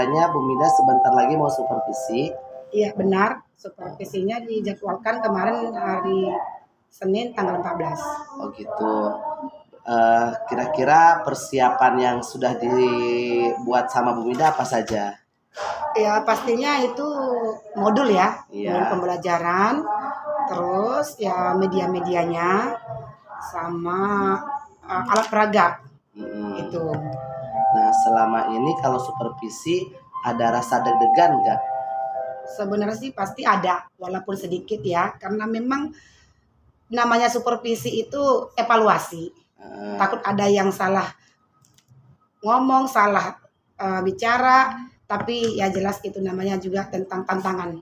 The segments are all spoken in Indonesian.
katanya Bu Mida sebentar lagi mau supervisi. Iya benar, supervisinya dijadwalkan kemarin hari Senin tanggal 14. Oh gitu. Kira-kira persiapan yang sudah dibuat sama Bu Mida apa saja? Ya pastinya itu modul ya, Iya. modul pembelajaran, terus ya media-medianya, sama alat peraga itu. Nah selama ini kalau supervisi ada rasa deg-degan nggak? Sebenarnya sih pasti ada, walaupun sedikit ya, karena memang namanya supervisi itu evaluasi. Takut ada yang salah ngomong, salah bicara, tapi ya jelas itu namanya juga tentang tantangan.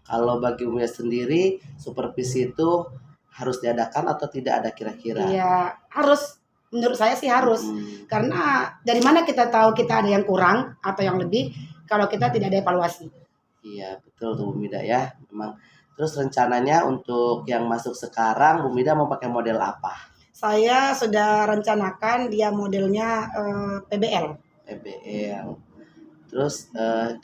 Kalau bagi Buya sendiri, supervisi itu harus diadakan atau tidak ada kira-kira? Iya, harus. Menurut saya sih harus. Karena dari mana kita tahu kita ada yang kurang atau yang lebih kalau kita tidak ada evaluasi. Iya, betul tuh Bu Mida ya. Memang. Terus rencananya untuk yang masuk sekarang, Bu Mida mau pakai model apa? Saya sudah rencanakan dia modelnya PBL. PBL. Terus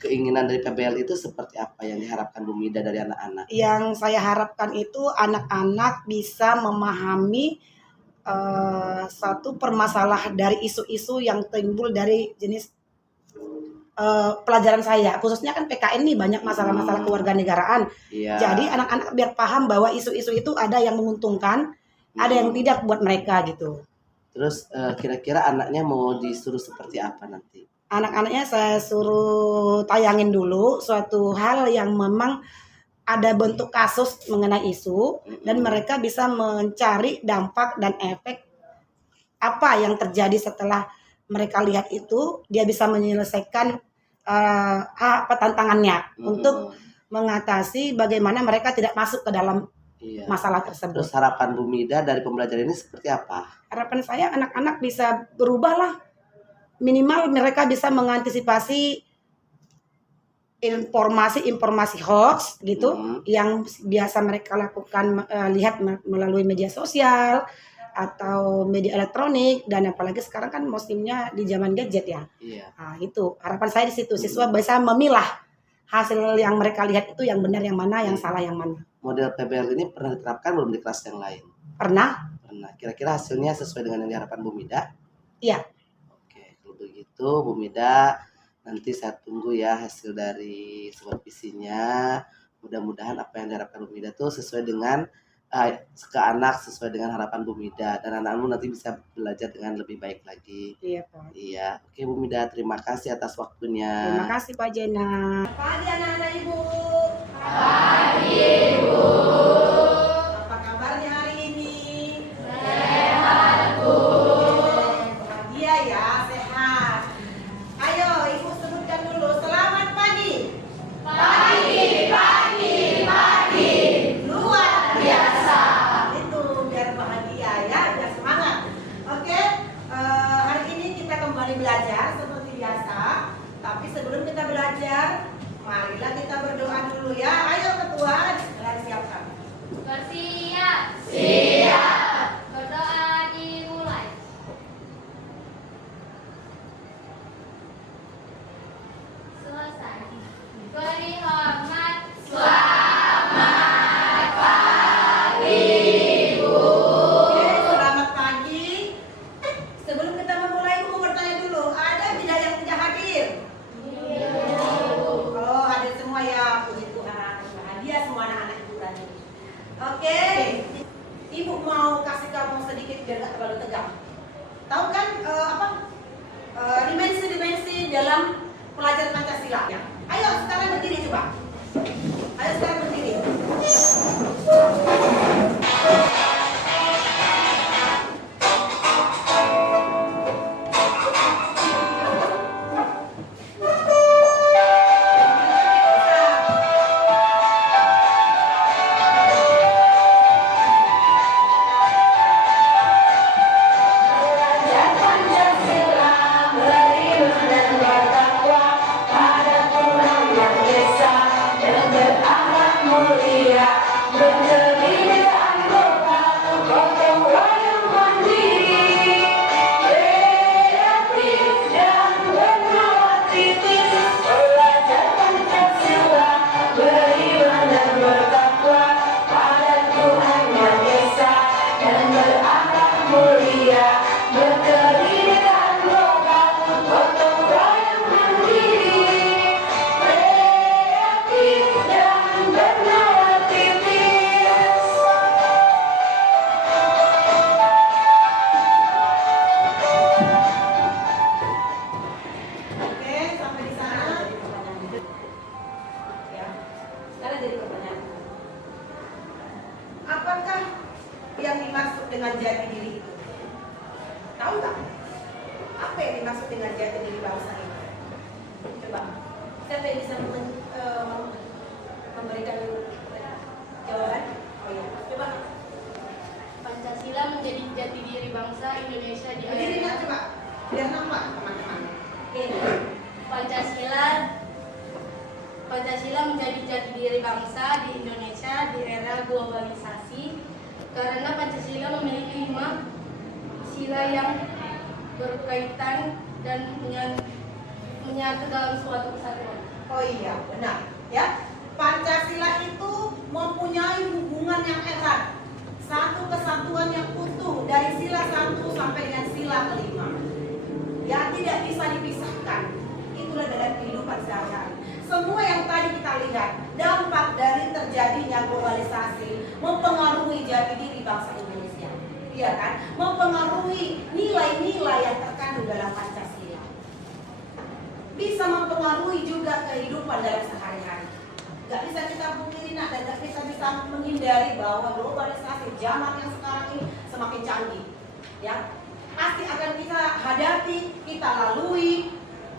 keinginan dari PBL itu seperti apa yang diharapkan Bu Mida dari anak-anak? Yang saya harapkan itu anak-anak bisa memahami satu permasalahan dari isu-isu yang timbul dari jenis pelajaran saya, khususnya kan PKN nih banyak masalah-masalah kewarganegaraan. Iya. Jadi anak-anak biar paham bahwa isu-isu itu ada yang menguntungkan, ada yang tidak buat mereka gitu. Terus kira-kira anaknya mau disuruh seperti apa nanti? Anak-anaknya saya suruh tayangin dulu suatu hal yang memang ada bentuk kasus mengenai isu dan mereka bisa mencari dampak dan efek apa yang terjadi setelah mereka lihat itu, dia bisa menyelesaikan tantangannya untuk mengatasi bagaimana mereka tidak masuk ke dalam masalah tersebut. Terus harapan Bu Mida dari pembelajaran ini seperti apa? Harapan saya anak-anak bisa berubah lah, minimal mereka bisa mengantisipasi informasi hoax gitu yang biasa mereka lakukan, lihat melalui media sosial atau media elektronik, dan apalagi sekarang kan musimnya di zaman gadget ya. Iya. Nah, itu harapan saya di situ, siswa bisa memilah hasil yang mereka lihat itu yang benar yang mana, yang salah yang mana. Model PBL ini pernah diterapkan belum di kelas yang lain? Pernah. Kira-kira hasilnya sesuai dengan yang diharapkan Bu Mida? Iya. Oke, kalau begitu Bu Mida, nanti saya tunggu ya hasil dari supervisinya. Mudah-mudahan apa yang diharapkan Bu Mida tuh sesuai dengan ke anak, sesuai dengan harapan Bu Mida, dan anak-anakmu nanti bisa belajar dengan lebih baik lagi. Iya Pak. Iya, oke Bu Mida, terima kasih atas waktunya. Terima kasih Pak Jena. Pagi anak-anak Ibu. Pagi Ibu. Apa kabarnya hari ini? Sehat Bu. Bahagia ya, sehat. Ayo Ibu sebutkan dulu. Selamat pagi. Pagi, pagi, pagi. Luar Biasa. Itu biar bahagia ya, biar semangat. Oke, hari ini kita kembali belajar seperti biasa. Tapi sebelum kita belajar, marilah kita berdoa dulu ya. Ayo ketua, segera siapkan. Bersiap. Siap. Berdoa dimulai. Selesai. Beri hormat. Selamat pagi Ibu. Oke, selamat pagi. Sebelum kita memulai, Ibu bertanya dulu, ada tidak yang tidak hadir? Kalau hadir semua ya, puji Tuhan, bahagia semua anak-anak Ibu tadi. Oke, Ibu mau kasih kamu sedikit biar gak terlalu tegang. Tahu kan dimensi-dimensi dalam pelajaran Pancasila? Ya. Ayo sekarang berdiri coba. Ayo sekarang berdiri. Pancasila beriman dan bertakwa pada Tuhan dengan jati diri itu? Tahu nggak? Apa yang dimaksud dengan jati diri bangsa ini? Coba, siapa yang bisa memberikan jawaban? Oh iya, coba. Pancasila menjadi jati diri bangsa Indonesia di Berdiri era coba, biar nampak teman-teman. Ini. Pancasila menjadi jati diri bangsa di Indonesia di era globalisasi karena Pancasila memiliki 5 sila yang berkaitan dan menyatu dalam suatu kesatuan. Oh iya, benar. Ya, Pancasila itu mempunyai hubungan yang erat, satu kesatuan yang utuh dari sila 1 sampai dengan sila kelima. Ya, tidak bisa dipisahkan. Itulah dalam kehidupan sehari-hari. Semua yang tadi kita lihat, dampak dari terjadinya globalisasi mempengaruhi jati diri bangsa Indonesia. Iya kan? Mempengaruhi nilai-nilai yang terkandung dalam Pancasila. Bisa mempengaruhi juga kehidupan dalam sehari-hari. Gak bisa kita pungkiri dan gak bisa menghindari bahwa globalisasi zaman yang sekarang ini semakin canggih. Ya, pasti akan kita hadapi, kita lalui,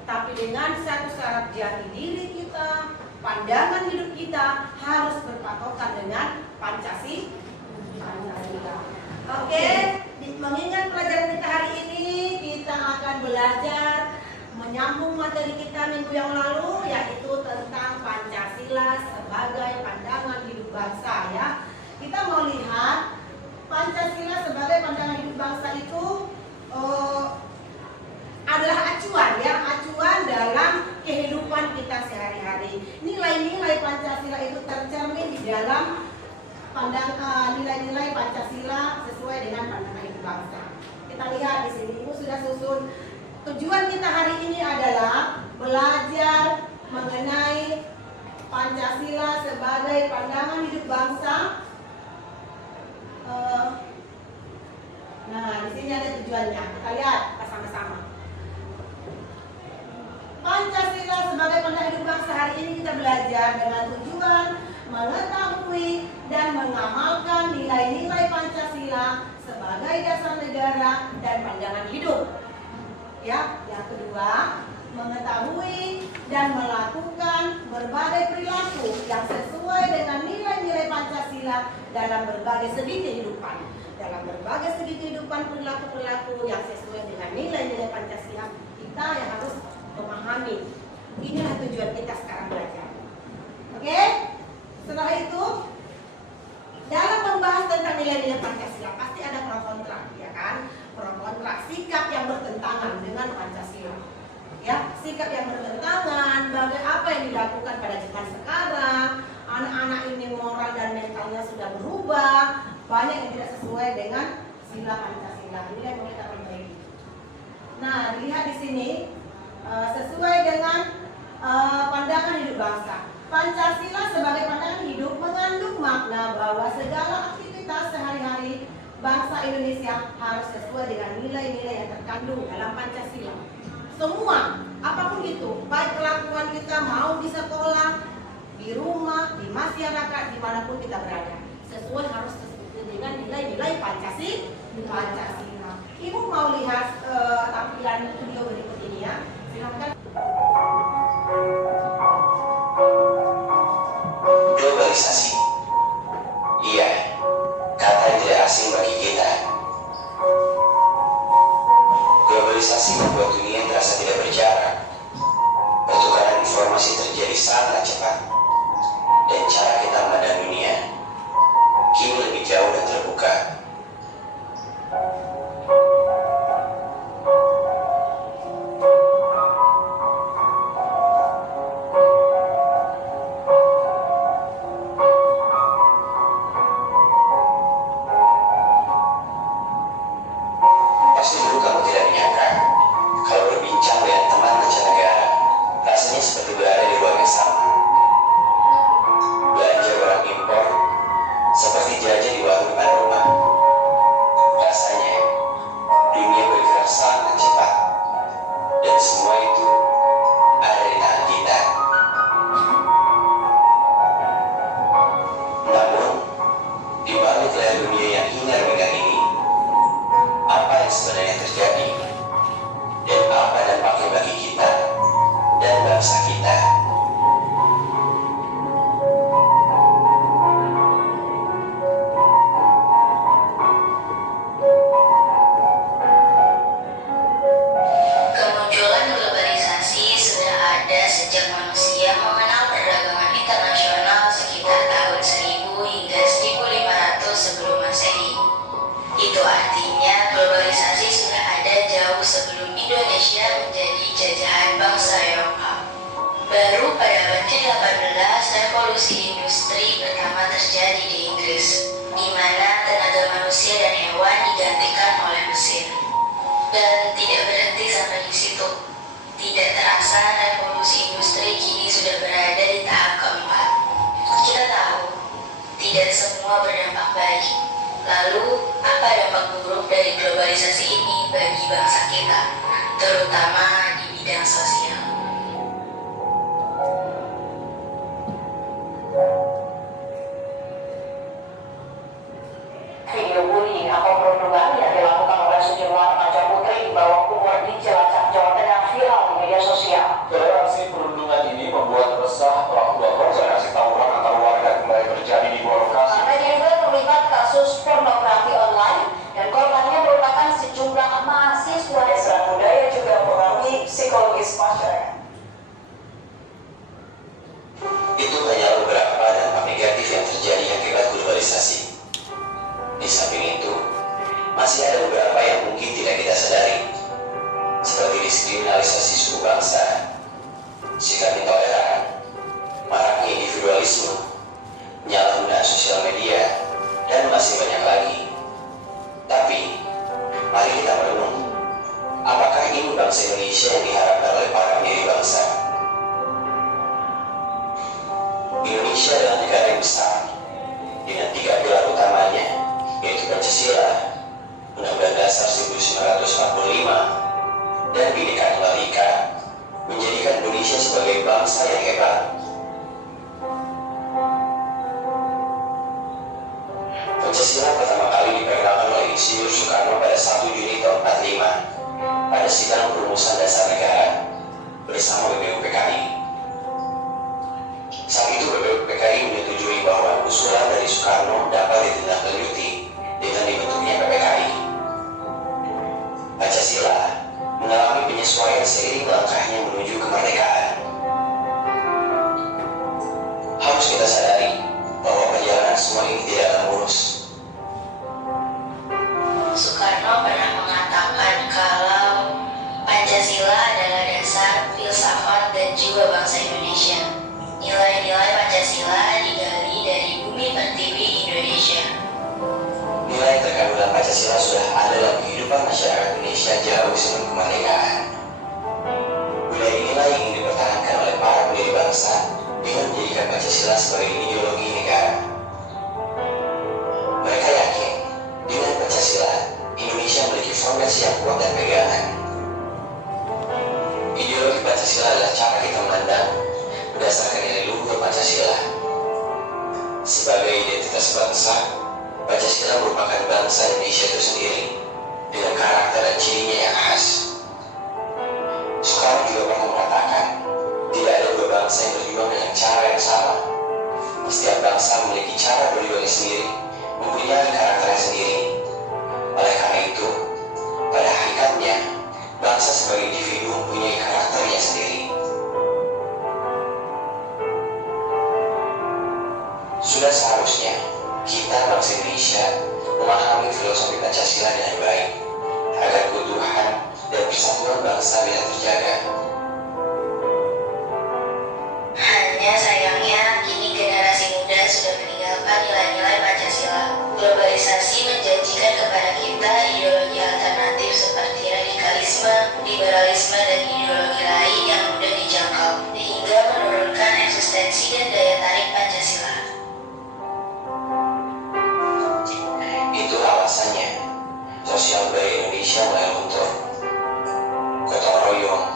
tapi dengan satu syarat, jati diri kita, pandangan hidup kita harus berpatokan dengan Pancasila. Oke, mengingat pelajaran kita hari ini, kita akan belajar menyambung materi kita minggu yang lalu, yaitu tentang Pancasila sebagai pandangan hidup bangsa. Ya, kita mau lihat Pancasila sebagai pandangan hidup bangsa itu adalah acuan, ya, acuan dalam kehidupan kita sehari-hari. Nilai-nilai Pancasila itu tercermin di dalam nilai-nilai Pancasila sesuai dengan pandangan hidup bangsa. Kita lihat di sini, Ibu sudah susun. Tujuan kita hari ini adalah belajar mengenai Pancasila sebagai pandangan hidup bangsa. Nah, di sini ada tujuannya. Kita lihat bersama-sama. Pancasila sebagai pandangan hidup bangsa hari ini kita belajar dengan tujuan mengetahui dan mengamalkan nilai-nilai Pancasila sebagai dasar negara dan pandangan hidup. Ya, yang kedua, mengetahui dan melakukan berbagai perilaku yang sesuai dengan nilai-nilai Pancasila dalam berbagai segi kehidupan. Dalam berbagai segi kehidupan, perilaku-perilaku yang sesuai dengan nilai-nilai Pancasila kita yang harus memahami. Inilah tujuan kita sekarang belajar. Oke? Setelah itu, dalam membahas tentang nilai-nilai Pancasila pasti ada pro kontra, ya kan? Pro kontra, sikap yang bertentangan dengan Pancasila. Ya, sikap yang bertentangan, apa yang dilakukan pada zaman sekarang, anak-anak ini moral dan mentalnya sudah berubah, banyak yang tidak sesuai dengan sila Pancasila. Ini yang mau kita perbaiki. Nah, dilihat di sini sesuai dengan pandangan hidup bangsa. Pancasila sebagai pandangan hidup mengandung makna bahwa segala aktivitas sehari-hari bangsa Indonesia harus sesuai dengan nilai-nilai yang terkandung dalam Pancasila. Semua, apapun itu, baik kelakuan kita mau di sekolah, di rumah, di masyarakat, dimanapun kita berada, sesuai harus sesuai dengan nilai-nilai Pancasila. Ibu mau lihat tampilan video berikut ini ya? Silakan. Globalisasi. Iya, kata yang tidak asing bagi kita. Globalisasi membuat dunia terasa tidak berjarak. Pertukaran informasi terjadi sangat cepat. Dan cara kita memandang dunia kini lebih jauh dan terbuka. Pasti dulu kamu tidak menyangka kalau berbincang dengan teman mancanegara rasanya seperti berada di ruang yang sama. Belajar sejak manusia mengenal perdagangan internasional sekitar tahun 1000 hingga 1500 sebelum Masehi. Itu artinya globalisasi sudah ada jauh sebelum Indonesia menjadi jajahan bangsa Eropa. Baru pada abad ke-18 revolusi industri pertama terjadi di Inggris, di mana tenaga manusia dan hewan digantikan oleh mesin. Dan tidak berhenti sampai di situ. Tidak terasa revolusi industri kini sudah berada di tahap keempat. Kita tahu, tidak semua berdampak baik. Lalu, apa dampak buruk dari globalisasi ini bagi bangsa kita, terutama di bidang sosial? Video bullying atau perundungan yang dilakukan oleh sejumlah remaja putri di bawah umur di Cilacap, Jawa Tengah viral di media sosial. Toleransi perundungan ini membuat resah pelaku transaksi tawuran antar warga kembali terjadi di dua lokasi. Karena diduga terlibat kasus pornografi online dan korbannya merupakan sejumlah mahasiswa. Serang budaya juga mempengaruhi psikologis masyarakat. Itu hanya beberapa dampak negatif yang terjadi akibat globalisasi. Di samping itu, masih ada beberapa yang mungkin tidak kita sadari, seperti diskriminalisasi suku bangsa, sikap intoleran, maraknya individualisme, penyalahgunaan sosial media, dan masih banyak lagi. Tapi, mari kita merenung, apakah ini bangsa Indonesia yang diharapkan oleh para pendiri bangsa? Indonesia adalah negara yang besar, dengan 3 pilar utamanya, yaitu Pancasila, Undang-Undang Dasar 1945, dan Bhinneka Tunggal Ika, menjadikan Indonesia sebagai bangsa yang hebat. Pancasila pertama kali diperkenalkan oleh Insinyur Soekarno pada 1 Juni tahun 45 pada sidang perumusan dasar negara bersama BPUPKI. Saat itu BPUPKI menyetujui bahwa usulan dari Soekarno dapat ditindaklanjuti dengan dibentuknya PPKI. Pancasila mengalami penyesuaian seiring langkahnya menuju kemerdekaan. Harus kita sadari bahwa perjalanan semua ini tidak akan mulus. Soekarno pernah mengatakan kalau Pancasila adalah dasar, filsafat, dan jiwa bangsa Indonesia. Nilai-nilai Pancasila digali dari bumi pertiwi Indonesia. Nilai terkandung dalam Pancasila sudah ada dalam kehidupan masyarakat Indonesia jauh sebelum kemerdekaan. Budaya inilah yang ingin dipertahankan oleh para pendiri bangsa dengan menjadikan Pancasila sebagai ideologi negara. Mereka yakin dengan Pancasila, Indonesia memiliki fondasi yang kuat dan pegangan. Ideologi Pancasila adalah cara kita memandang berdasarkan nilai luhur Pancasila. Sebagai identitas bangsa, Pancasila merupakan bangsa Indonesia itu sendiri dengan karakter dan cirinya yang khas. Soekarno juga pernah mengatakan, tidak ada dua bangsa yang berjuang dengan cara yang sama. Setiap bangsa memiliki cara berjuangnya sendiri, mempunyai karakternya sendiri. Oleh karena itu, pada hakikatnya, bangsa sebagai individu mempunyai karakternya sendiri. Sudah seharusnya kita bangsa Indonesia memahami filosofi Pancasila dengan baik agar keutuhan dan persatuan bangsa bisa terjaga. Hanya sayangnya kini generasi muda sudah meninggalkan nilai-nilai Pancasila. Globalisasi menjanjikan kepada kita ideologi alternatif seperti radikalisme, liberalisme, dan ideologi lain yang mudah dijangkau, sehingga menurunkan eksistensi dan daya tarik Pancasila. Itu alasannya sosial budaya Indonesia mulai luntur. Gotong royong,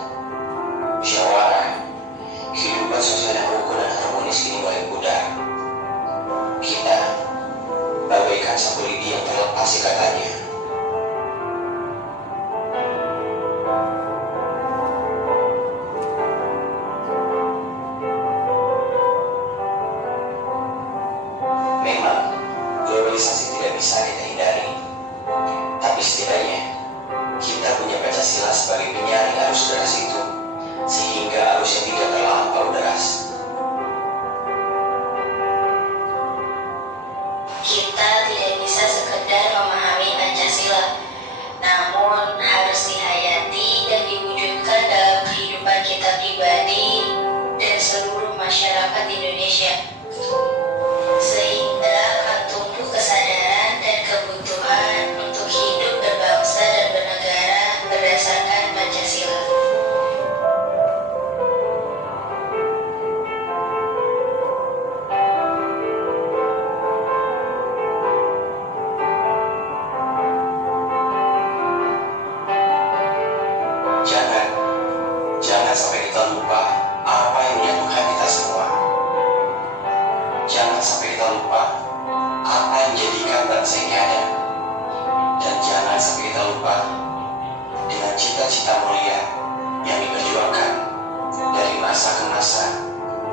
masa ke masa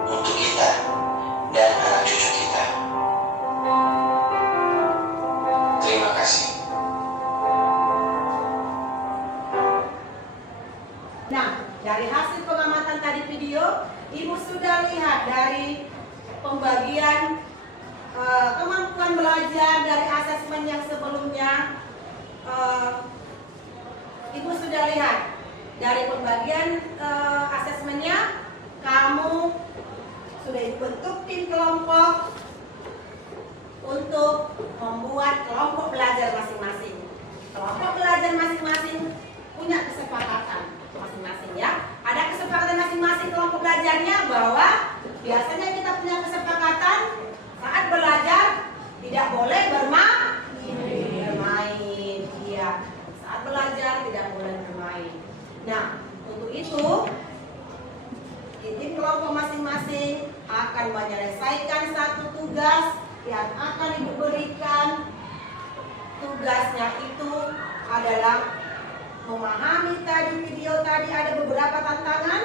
untuk kita dan anak cucu kita. Terima kasih. Nah, dari hasil pengamatan tadi video, Ibu sudah lihat dari pembagian kemampuan belajar dari asesmen yang sebelumnya. Ibu sudah lihat dari pembagian asesmennya, kamu sudah bentuk tim kelompok untuk membuat kelompok belajar masing-masing. Kelompok belajar masing-masing punya kesepakatan masing-masing ya. Ada kesepakatan masing-masing kelompok belajarnya bahwa biasanya kita punya kesepakatan saat belajar tidak boleh bermain. Iya, saat belajar tidak boleh bermain. Nah, untuk itu tim kelompok masing-masing akan menyelesaikan satu tugas yang akan Ibu berikan. Tugasnya itu adalah memahami tadi video tadi ada beberapa tantangan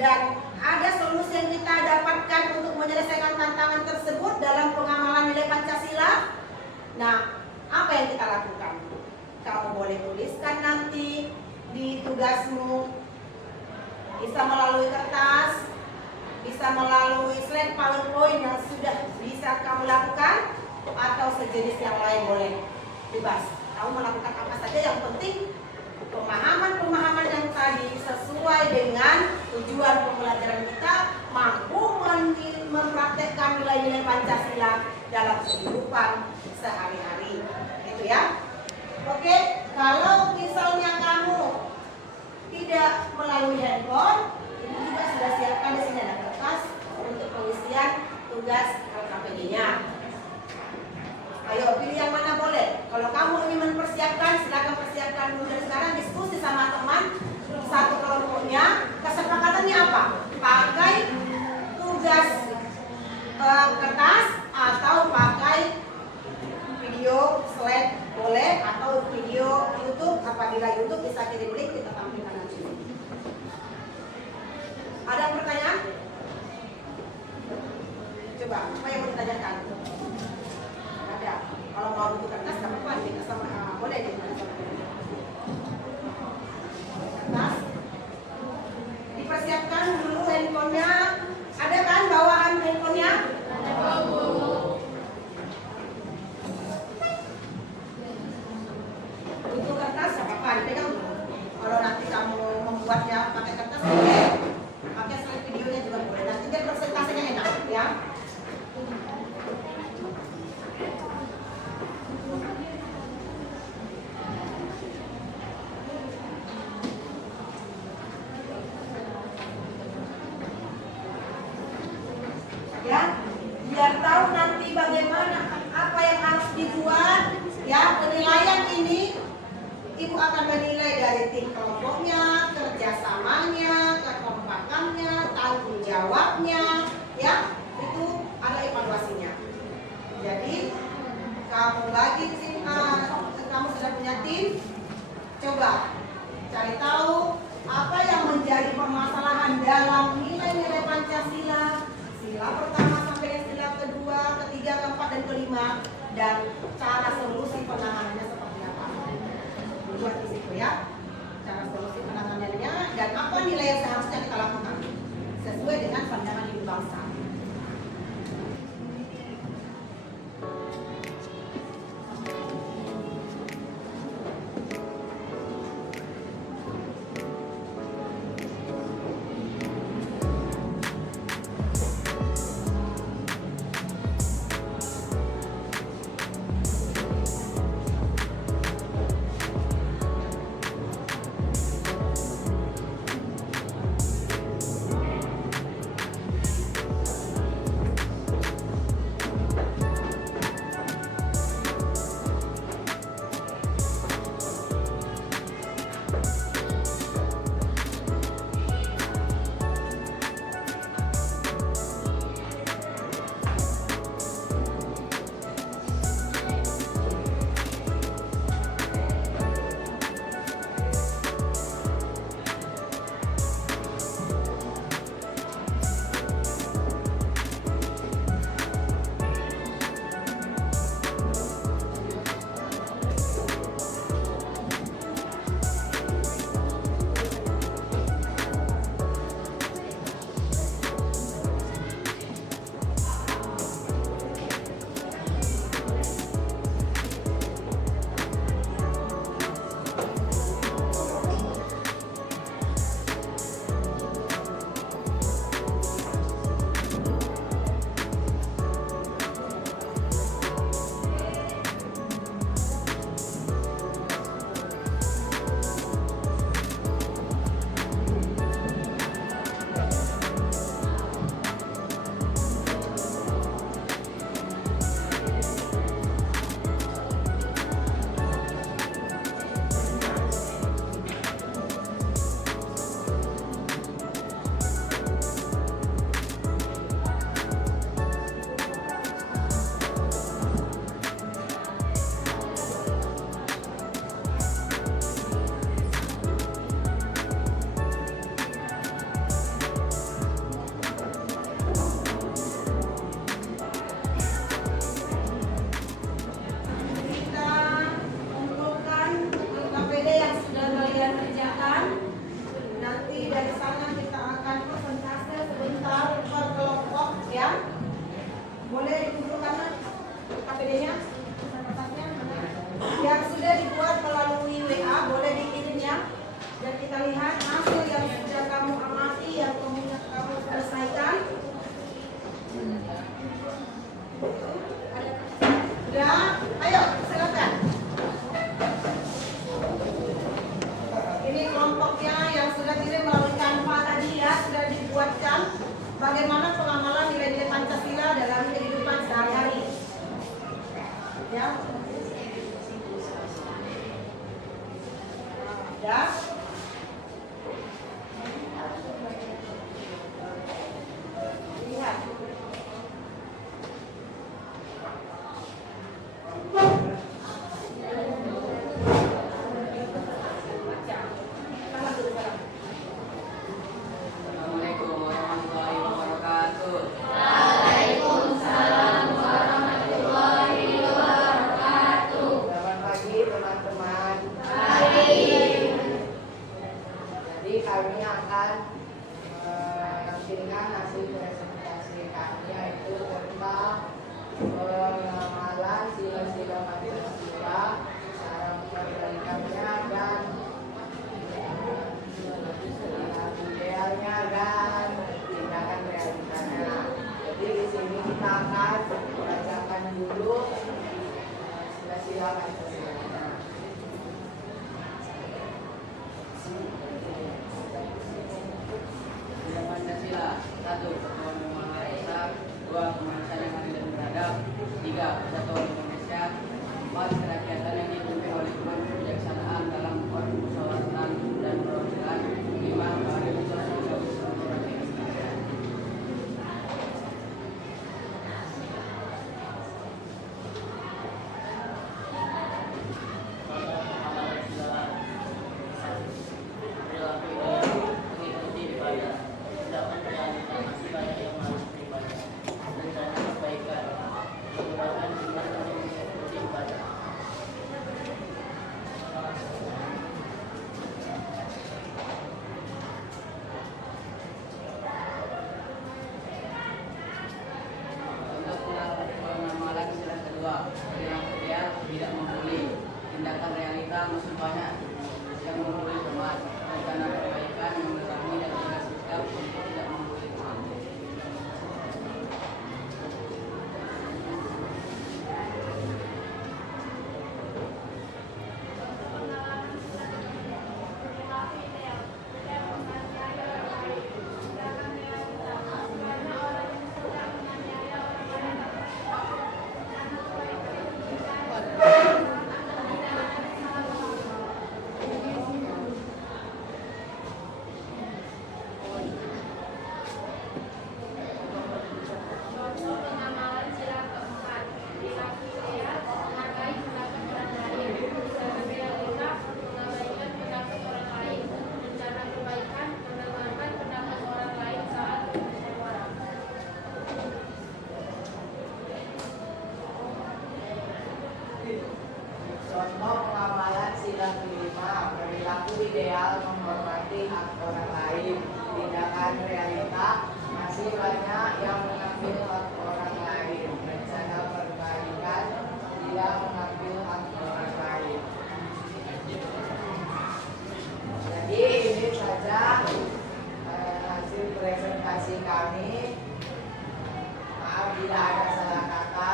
dan ada solusi yang kita dapatkan untuk menyelesaikan tantangan tersebut dalam pengamalan nilai Pancasila. Nah, apa yang kita lakukan? Kamu boleh tuliskan nanti di tugasmu, bisa melalui kertas, bisa melalui slide PowerPoint yang sudah bisa kamu lakukan, atau sejenis yang lain boleh, bebas. Kamu melakukan apa saja, yang penting pemahaman-pemahaman yang tadi sesuai dengan tujuan pembelajaran kita, mampu mempraktekkan nilai-nilai Pancasila dalam kehidupan sehari-hari, gitu ya. Oke, kalau misalnya kamu tidak melalui handphone, Ibu juga sudah siapkan di sini ada kertas untuk pengisian tugas LKPD-nya. Ayo pilih yang mana boleh. Kalau kamu ingin mempersiapkan, silakan persiapkan dulu dari sekarang, diskusi sama teman satu kelompoknya. Kesepakatannya apa? Pakai tugas kertas atau pakai video slide boleh, atau video YouTube. Apabila YouTube bisa kirim link, kita tampilkan nanti. Ada pertanyaan? Coba, apa yang mau ditanyakan? Ada. Kalau mau buku kertas, nggak apa-apa, kita sama boleh di kertas. Dipersiapkan dulu handphonenya. Ada kan bawaan handphonenya? Ada, Bu. Buku kertas nggak apa-apa, dipegang dulu. Kalau nanti kamu membuatnya pakai kertas, boleh. Pakai slide videonya juga boleh. Nanti biar presentasinya enak, ya. Ya, biar tahu nanti bagaimana apa yang harus dibuat. Ya, penilaian ini Ibu akan menilai dari tim kelompoknya, kerjasamanya, kekompakannya, tanggung jawabnya, ya, itu ada evaluasinya. Jadi kamu bagi tim, kamu sudah punya tim, coba cari tahu apa yang menjadi permasalahan dalam nilai-nilai Pancasila. Sila pertama sampai sila kedua, ketiga, keempat, dan kelima, dan cara solusi penanganannya seperti apa. Buat di situ ya, cara solusi penanganannya dan apa nilai yang seharusnya kita lakukan sesuai dengan pandangan ibu bangsa. hasil presentasi kami yaitu tentang pengamalan sila-sila Pancasila, cara memperbaikkannya dan idealnya dan tindakan realitanya. Jadi di sini kita akan bacakan dulu sila-sila Pancasila. Pancasila. 1. Persatuan bangsa. 2. Kemanusiaan yang adil dan beradab. 3. Persatuan Indonesia. 4. Kerakyatan yang dipimpin oleh kebijaksanaan dalam permusyawaratan dan perwakilan. 5. Keadilan sosial bagi seluruh rakyat Indonesia. Pengamalan sila kedua, perilaku dia tidak membuli, tindakan realita musuh banyak yang membuli teman, rencana perbaikan yang menerangi dan jaga sikap untuk tidak membuli teman. Pengamalan sila keempat, perilaku ideal, menghargai pendapat orang lain, tindakan realita, mengabaikan pendapat orang lain, rencana perbaikan, mendengarkan pendapat orang lain saat bermusyawarah. Contoh pengamalan sila kelima, perilaku ideal menghormati hak orang lain, tindakan realita masih banyak yang mengambil hak orang lain, rencana perbaikan tidak mengambil hak orang lain. Jadi ini saja hasil presentasi kami. Maaf bila ada salah kata.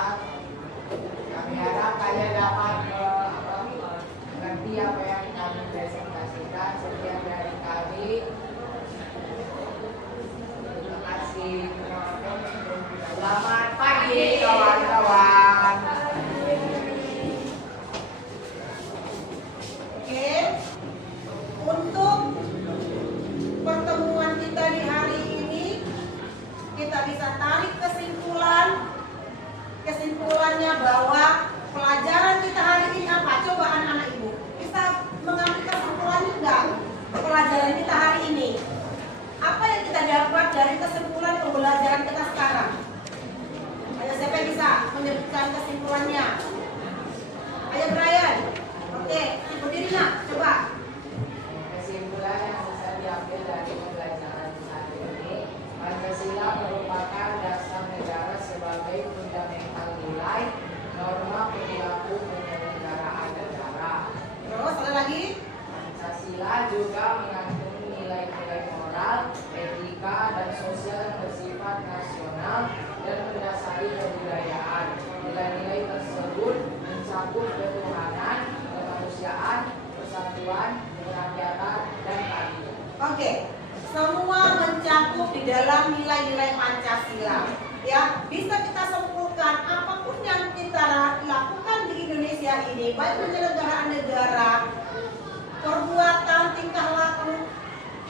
Kami harap kalian dapat mengerti apa yang kami presentasikan. Sekian dari kami. Terima kasih. Selamat pagi kawan-kawan. Oke, untuk pertemuan kita di hari ini, kita bisa tarik kesimpulannya bahwa pelajaran kita hari ini apa? Coba anak-anak ibu, bisa mengambil kesimpulannya enggak? Pelajaran kita hari ini, apa yang kita dapat dari kesimpulan pembelajaran kita sekarang? Ayo siapa yang bisa menyebutkan kesimpulannya? Ayo Brian. Oke, berdiri nak, coba. Kesimpulan yang bisa diambil dari pembelajaran hari ini, Pancasila merupakan dasar negara sebagai fundamental nilai, norma perilaku penyelenggaraan negara. Terus ada lagi? Pancasila juga mengandung nilai-nilai moral, etika, dan sosial yang bersifat nasional dan mendasari kebudayaan. Nilai-nilai tersebut mencakup ketuhanan, kemanusiaan, persatuan, kerakyatan, dan keadilan. Oke, semua mencakup di dalam nilai-nilai Pancasila. Ya, bisa kita simpulkan apapun yang kita lakukan di Indonesia ini, baik penyelenggaraan negara, perbuatan, tingkah laku,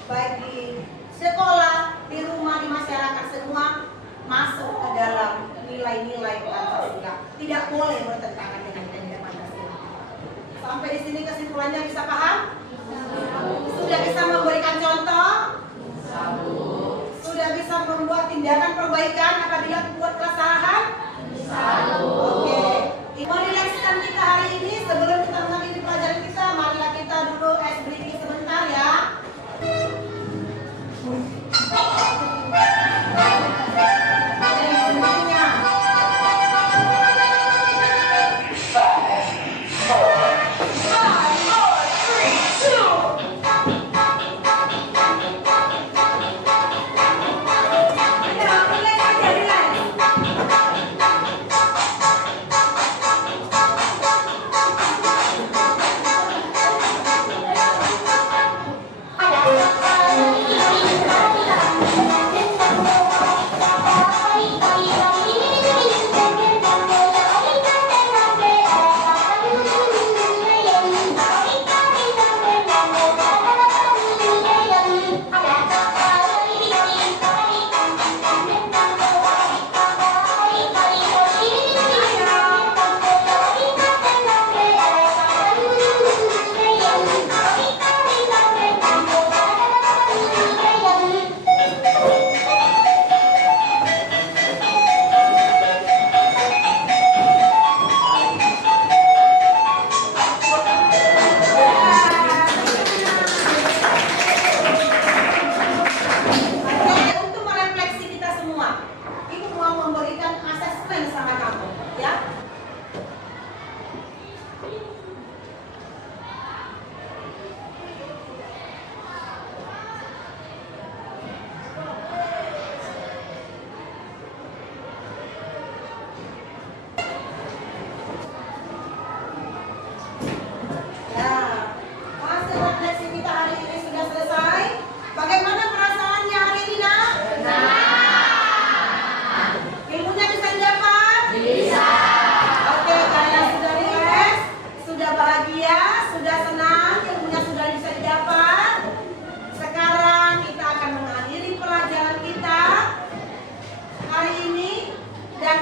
baik di sekolah, di rumah, di masyarakat, semua masuk ke dalam nilai-nilai Pancasila. Tidak boleh bertentangan dengan nilai Pancasila. Sampai di sini kesimpulannya bisa paham? Sudah bisa memberikan contoh? Sudah bisa membuat tindakan perbaikan apabila membuat kesalahan? Oke. Merilekskan kita hari ini sebelum kita mengambil pelajaran kita, marilah kita duduk ice breathing sebentar ya.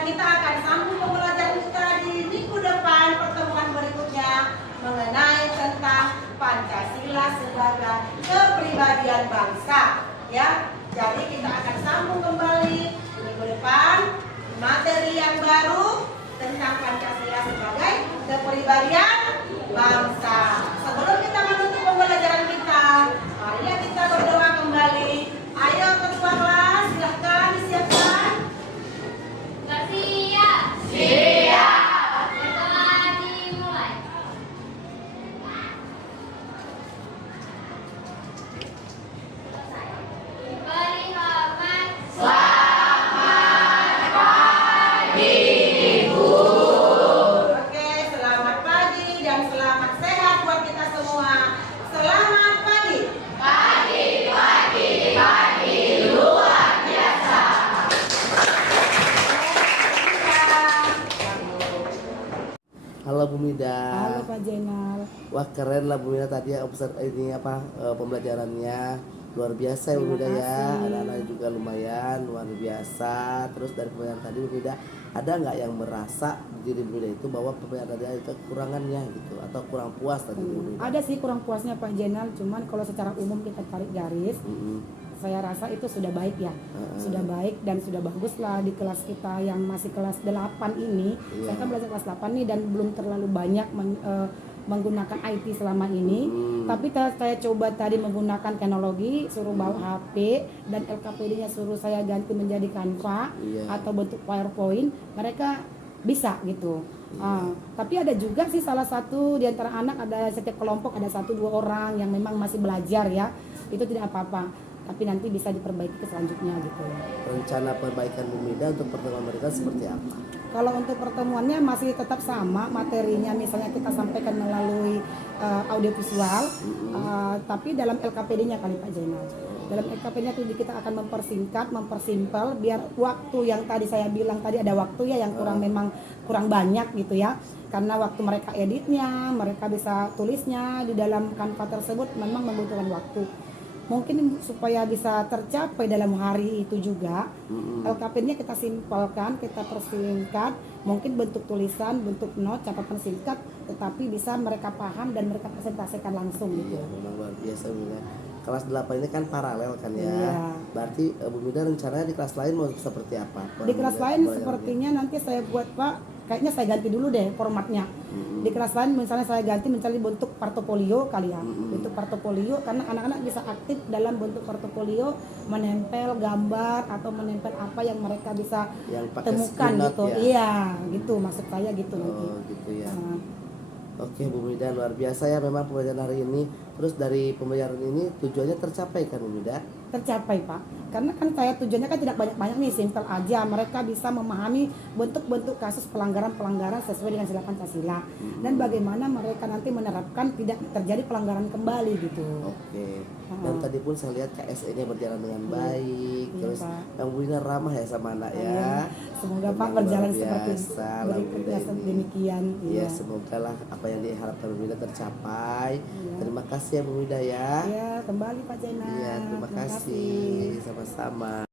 kita akan sambung pembelajaran kita di minggu depan, pertemuan berikutnya mengenai tentang Pancasila sebagai kepribadian bangsa. Ya, jadi kita akan sambung kembali di minggu depan materi yang baru tentang Pancasila sebagai kepribadian bangsa. Sebelum kita menutup pembelajaran kita, marilah kita berdoa kembali. Ayo ketua kelas, silahkan disiapkan. Siap. Siap. Pertemuan dimulai. Beri hormat. Oke, selamat pagi dan selamat sehat buat kita semua. Selamat pagi. Halo Bu Mida. Halo Pak Jenal. Wah keren lah Bu Mida tadi ya pembelajarannya luar biasa ya Bu Mida Terima ya. kasih. Anak-anak juga lumayan luar biasa. Terus dari pembelajaran tadi Bu Mida ada nggak yang merasa diri Bu Mida itu bahwa pembelajaran tadi ada kekurangannya gitu atau kurang puas tadi Bu Mida? Ada sih kurang puasnya Pak Jenal, cuman kalau secara umum kita tarik garis, saya rasa itu sudah baik ya. Sudah baik dan sudah bagus lah di kelas kita yang masih kelas 8 ini. Iya. Saya kan belajar kelas 8 nih dan belum terlalu banyak menggunakan IT selama ini. Tapi saya coba tadi menggunakan teknologi, suruh bawa HP dan LKPD-nya suruh saya ganti menjadi Canva atau bentuk PowerPoint. Mereka bisa gitu. Tapi ada juga sih salah satu di antara anak, ada setiap kelompok ada 1-2 orang yang memang masih belajar ya. Itu tidak apa-apa. Tapi nanti bisa diperbaiki ke selanjutnya gitu. Rencana perbaikan Bu Mida untuk pertemuan mereka seperti apa? Kalau untuk pertemuannya masih tetap sama materinya, misalnya kita sampaikan melalui audiovisual, tapi dalam LKPD-nya kali Pak Zainal. Dalam LKPD-nya itu kita akan mempersingkat, mempersimpel, biar waktu yang tadi saya bilang tadi ada waktu ya yang memang kurang banyak gitu ya. Karena waktu mereka editnya, mereka bisa tulisnya di dalam Canva tersebut memang membutuhkan waktu. Mungkin supaya bisa tercapai dalam hari itu juga, LKP-nya kita simpelkan, kita persingkat, mungkin bentuk tulisan, bentuk note, catatan singkat, tetapi bisa mereka paham dan mereka presentasikan langsung gitu. Iya, memang luar biasa Bu Mida. Kelas 8 ini kan paralel kan ya. Iya. Berarti Bu Mida rencananya di kelas lain mau seperti apa? Di kelas lain sepertinya nanti saya buat Pak, kayaknya saya ganti dulu deh formatnya. Di kelas lain misalnya saya ganti mencari bentuk portofolio kali ya. Bentuk portofolio karena anak-anak bisa aktif dalam bentuk portofolio, menempel gambar atau menempel apa yang mereka bisa yang pakai temukan screen note gitu. ya? Iya, gitu maksud saya gitu nanti. Oh gitu ya. Oke Bu Mida, luar biasa ya memang pembelajaran hari ini. Terus dari pembelajaran ini tujuannya tercapai kan Bu Mida? Tercapai Pak, karena kan saya tujuannya kan tidak banyak-banyak nih, simpel aja mereka bisa memahami bentuk-bentuk kasus pelanggaran-pelanggaran sesuai dengan sila Pancasila dan bagaimana mereka nanti menerapkan tidak terjadi pelanggaran kembali gitu. Oke. Dan tadi pun saya lihat KSE-nya berjalan dengan baik. Iya, Terus Pak. yang Bu Mida ramah ya sama anak ya. Semoga Pak Memang berjalan luar seperti biasa lah Bu berikutnya Mida ini. demikian. Ya semoga lah apa yang diharapkan Bu Mida tercapai. Terima kasih ya Bu Mida ya. Ya, kembali Pak Zainal. Iya terima kasih. Sama-sama.